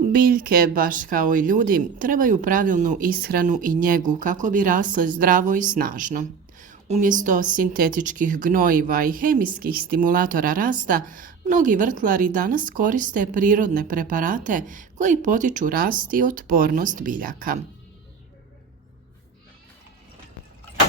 Biljke, baš kao i ljudi, trebaju pravilnu ishranu i njegu kako bi rasle zdravo i snažno. Umjesto sintetičkih gnojiva i hemijskih stimulatora rasta, mnogi vrtlari danas koriste prirodne preparate koji potiču rast i otpornost biljaka.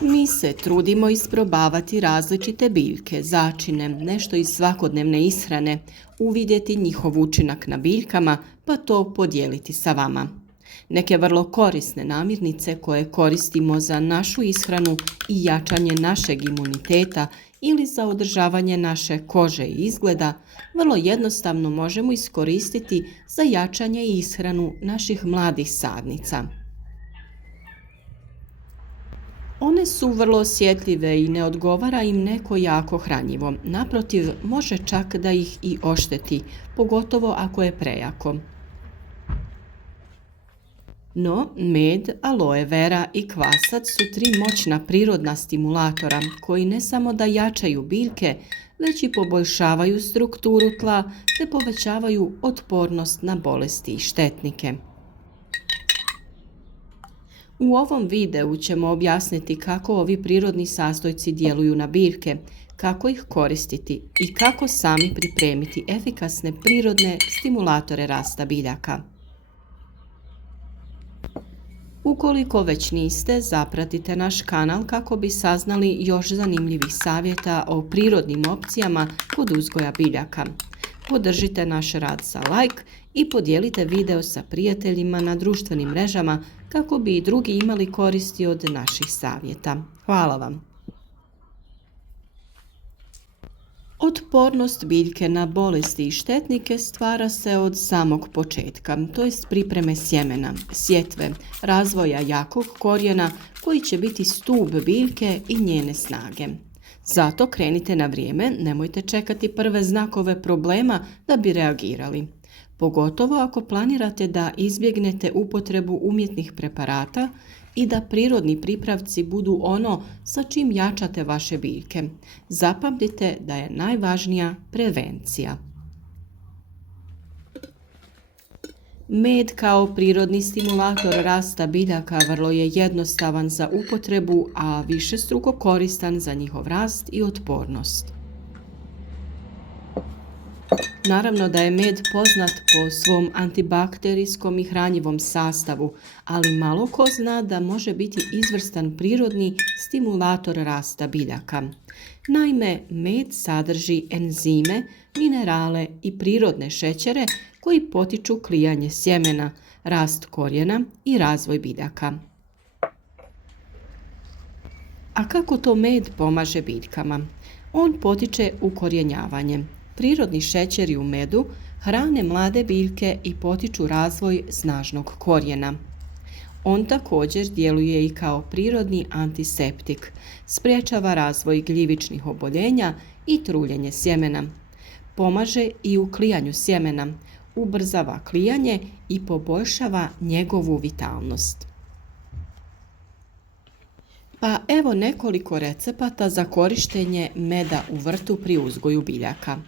Mi se trudimo isprobavati različite biljke, začine, nešto iz svakodnevne ishrane, uvidjeti njihov učinak na biljkama, pa to podijeliti sa vama. Neke vrlo korisne namirnice koje koristimo za našu ishranu i jačanje našeg imuniteta ili za održavanje naše kože i izgleda, vrlo jednostavno možemo iskoristiti za jačanje i ishranu naših mladih sadnica. One su vrlo osjetljive i ne odgovara im neko jako hranjivo. Naprotiv, može čak da ih i ošteti, pogotovo ako je prejako. No, med, aloe vera i kvasac su 3 moćna prirodna stimulatora koji ne samo da jačaju biljke, već i poboljšavaju strukturu tla te povećavaju otpornost na bolesti i štetnike. U ovom videu ćemo objasniti kako ovi prirodni sastojci djeluju na biljke, kako ih koristiti i kako sami pripremiti efikasne prirodne stimulatore rasta biljaka. Ukoliko već niste, zapratite naš kanal kako bi saznali još zanimljivih savjeta o prirodnim opcijama kod uzgoja biljaka. Podržite naš rad sa like i podijelite video sa prijateljima na društvenim mrežama kako bi i drugi imali koristi od naših savjeta. Hvala vam! Otpornost biljke na bolesti i štetnike stvara se od samog početka, to jest pripreme sjemena, sjetve, razvoja jakog korijena koji će biti stup biljke i njene snage. Zato krenite na vrijeme, nemojte čekati prve znakove problema da bi reagirali. Pogotovo ako planirate da izbjegnete upotrebu umjetnih preparata i da prirodni pripravci budu ono sa čim jačate vaše biljke. Zapamtite da je najvažnija prevencija. Med kao prirodni stimulator rasta biljaka vrlo je jednostavan za upotrebu, a višestruko koristan za njihov rast i otpornost. Naravno da je med poznat po svom antibakterijskom i hranjivom sastavu, ali malo ko zna da može biti izvrstan prirodni stimulator rasta biljaka. Naime, med sadrži enzime, minerale i prirodne šećere koji potiču klijanje sjemena, rast korijena i razvoj biljaka. A kako to med pomaže biljkama? On potiče ukorijenjavanje. Prirodni šećeri u medu hrane mlade biljke i potiču razvoj snažnog korijena. On također djeluje i kao prirodni antiseptik, sprječava razvoj gljivičnih oboljenja i truljenje sjemena. Pomaže i u klijanju sjemena, ubrzava klijanje i poboljšava njegovu vitalnost. Pa evo nekoliko recepata za korištenje meda u vrtu pri uzgoju biljaka.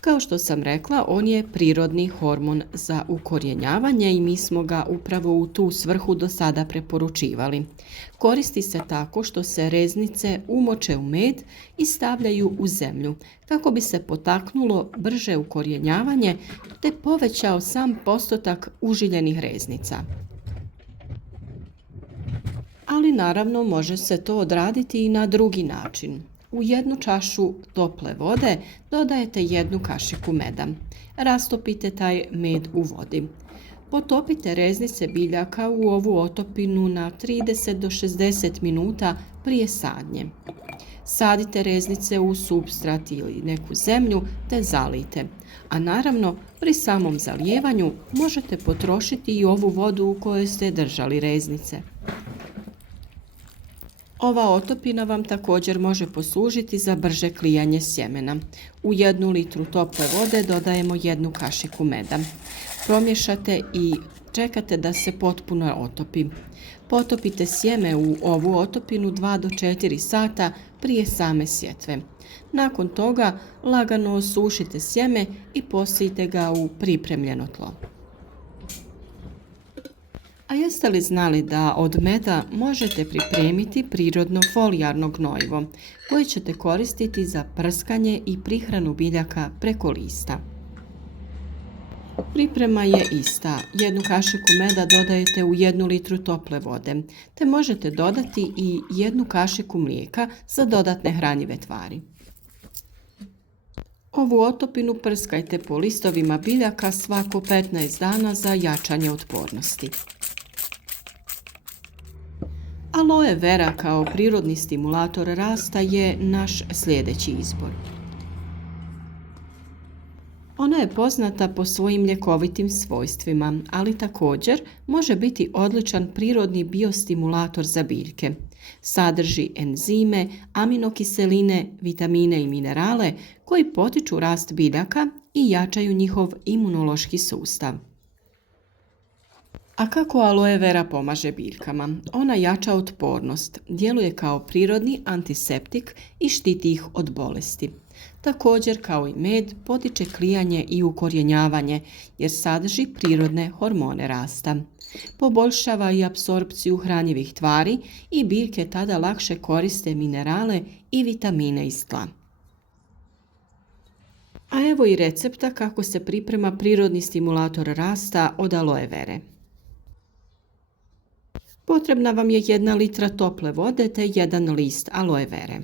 Kao što sam rekla, on je prirodni hormon za ukorijenjavanje i mi smo ga upravo u tu svrhu do sada preporučivali. Koristi se tako što se reznice umoče u med i stavljaju u zemlju, kako bi se potaknulo brže ukorijenjavanje te povećao sam postotak užiljenih reznica. Ali naravno može se to odraditi i na drugi način. U 1 čašu tople vode dodajete 1 kašiku meda. Rastopite taj med u vodi. Potopite reznice biljaka u ovu otopinu na 30 do 60 minuta prije sadnje. Sadite reznice u supstrat ili neku zemlju te zalijte. A naravno, pri samom zalijevanju možete potrošiti i ovu vodu u kojoj ste držali reznice. Ova otopina vam također može poslužiti za brže klijanje sjemena. U 1 litru tople vode dodajemo 1 kašiku meda. Promiješate i čekate da se potpuno otopi. Potopite sjeme u ovu otopinu 2 do 4 sata prije same sjetve. Nakon toga lagano osušite sjeme i posijte ga u pripremljeno tlo. A jeste li znali da od meda možete pripremiti prirodno folijarno gnojivo koje ćete koristiti za prskanje i prihranu biljaka preko lista? Priprema je ista. 1 kašiku meda dodajete u 1 litru tople vode, te možete dodati i 1 kašiku mlijeka za dodatne hranjive tvari. Ovu otopinu prskajte po listovima biljaka svako 15 dana za jačanje otpornosti. Aloe vera kao prirodni stimulator rasta je naš sljedeći izbor. Ona je poznata po svojim ljekovitim svojstvima, ali također može biti odličan prirodni biostimulator za biljke. Sadrži enzime, aminokiseline, vitamine i minerale koji potiču rast biljaka i jačaju njihov imunološki sustav. A kako aloe vera pomaže biljkama? Ona jača otpornost, djeluje kao prirodni antiseptik i štiti ih od bolesti. Također, kao i med, potiče klijanje i ukorjenjavanje jer sadrži prirodne hormone rasta. Poboljšava i apsorpciju hranjivih tvari i biljke tada lakše koriste minerale i vitamine iz tla. A evo i recepta kako se priprema prirodni stimulator rasta od aloe vere. Potrebna vam je 1 litra tople vode te 1 list aloe vere.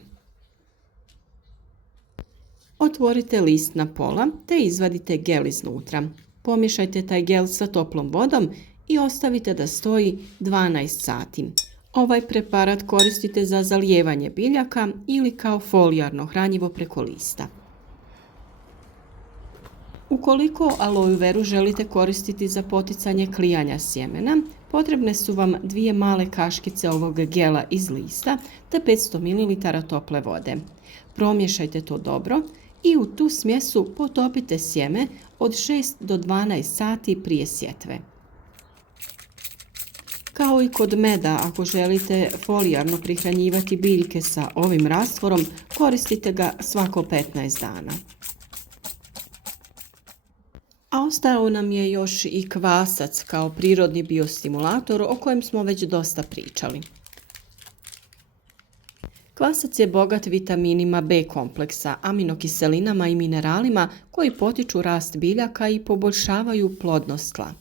Otvorite list na pola te izvadite gel iznutra. Pomiješajte taj gel sa toplom vodom i ostavite da stoji 12 sati. Ovaj preparat koristite za zalijevanje biljaka ili kao folijarno hranjivo preko lista. Ukoliko aloe veru želite koristiti za poticanje klijanja sjemena, potrebne su vam 2 male kaškice ovog gela iz lista te 500 ml tople vode. Promiješajte to dobro i u tu smjesu potopite sjeme od 6 do 12 sati prije sjetve. Kao i kod meda, ako želite folijarno prihranjivati biljke sa ovim rastvorom, koristite ga svako 15 dana. A ostao nam je još i kvasac kao prirodni biostimulator o kojem smo već dosta pričali. Kvasac je bogat vitaminima B kompleksa, aminokiselinama i mineralima koji potiču rast biljaka i poboljšavaju plodnost tla.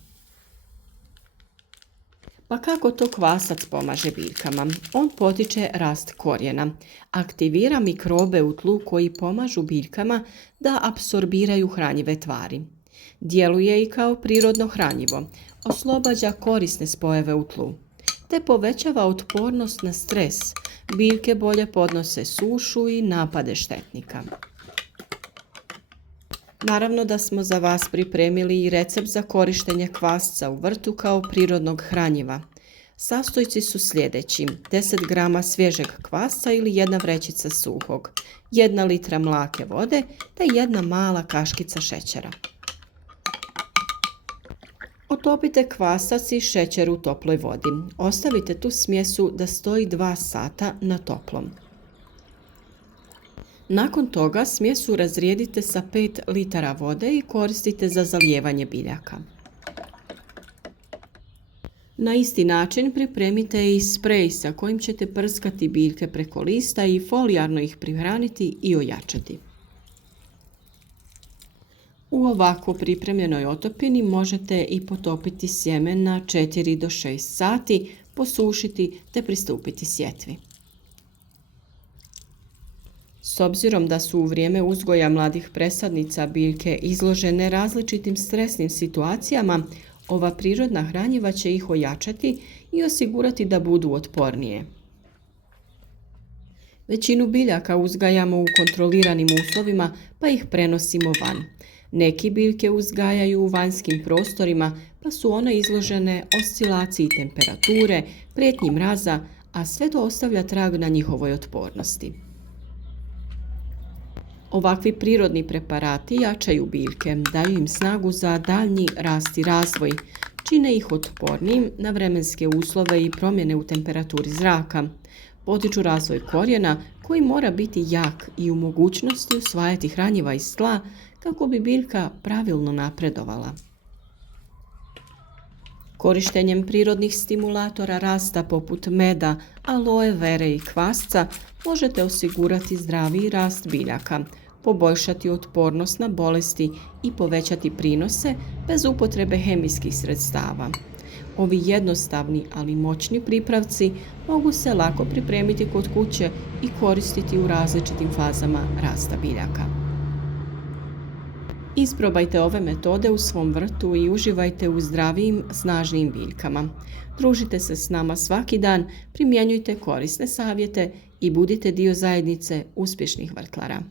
Pa kako to kvasac pomaže biljkama? On potiče rast korijena, aktivira mikrobe u tlu koji pomažu biljkama da apsorbiraju hranjive tvari. Djeluje i kao prirodno hranjivo, oslobađa korisne spojeve u tlu, te povećava otpornost na stres. Biljke bolje podnose sušu i napade štetnika. Naravno da smo za vas pripremili i recept za korištenje kvasca u vrtu kao prirodnog hranjiva. Sastojci su sljedeći: 10 grama svježeg kvasca ili 1 vrećica suhog, 1 litra mlake vode te 1 mala kaškica šećera. Otopite kvasac i šećer u toploj vodi. Ostavite tu smjesu da stoji 2 sata na toplom. Nakon toga smjesu razrijedite sa 5 litara vode i koristite za zalijevanje biljaka. Na isti način pripremite i sprej sa kojim ćete prskati biljke preko lista i folijarno ih prihraniti i ojačati. U ovako pripremljenoj otopini možete i potopiti sjeme na 4 do 6 sati, posušiti te pristupiti sjetvi. S obzirom da su u vrijeme uzgoja mladih presadnica biljke izložene različitim stresnim situacijama, ova prirodna hranjiva će ih ojačati i osigurati da budu otpornije. Većinu biljaka uzgajamo u kontroliranim uslovima pa ih prenosimo van. Neki biljke uzgajaju u vanjskim prostorima pa su one izložene oscilaciji temperature, prijetnji mraza, a sve to ostavlja trag na njihovoj otpornosti. Ovakvi prirodni preparati jačaju biljke, daju im snagu za daljnji rast i razvoj, čine ih otpornijim na vremenske uslove i promjene u temperaturi zraka. Potiču razvoj korijena koji mora biti jak i u mogućnosti usvajati hranjiva iz tla kako bi biljka pravilno napredovala. Korištenjem prirodnih stimulatora rasta poput meda, aloe vere i kvasca možete osigurati zdraviji rast biljaka, poboljšati otpornost na bolesti i povećati prinose bez upotrebe hemijskih sredstava. Ovi jednostavni, ali moćni pripravci mogu se lako pripremiti kod kuće i koristiti u različitim fazama rasta biljaka. Isprobajte ove metode u svom vrtu i uživajte u zdravijim, snažnijim biljkama. Družite se s nama svaki dan, primjenjujte korisne savjete i budite dio zajednice uspješnih vrtlara.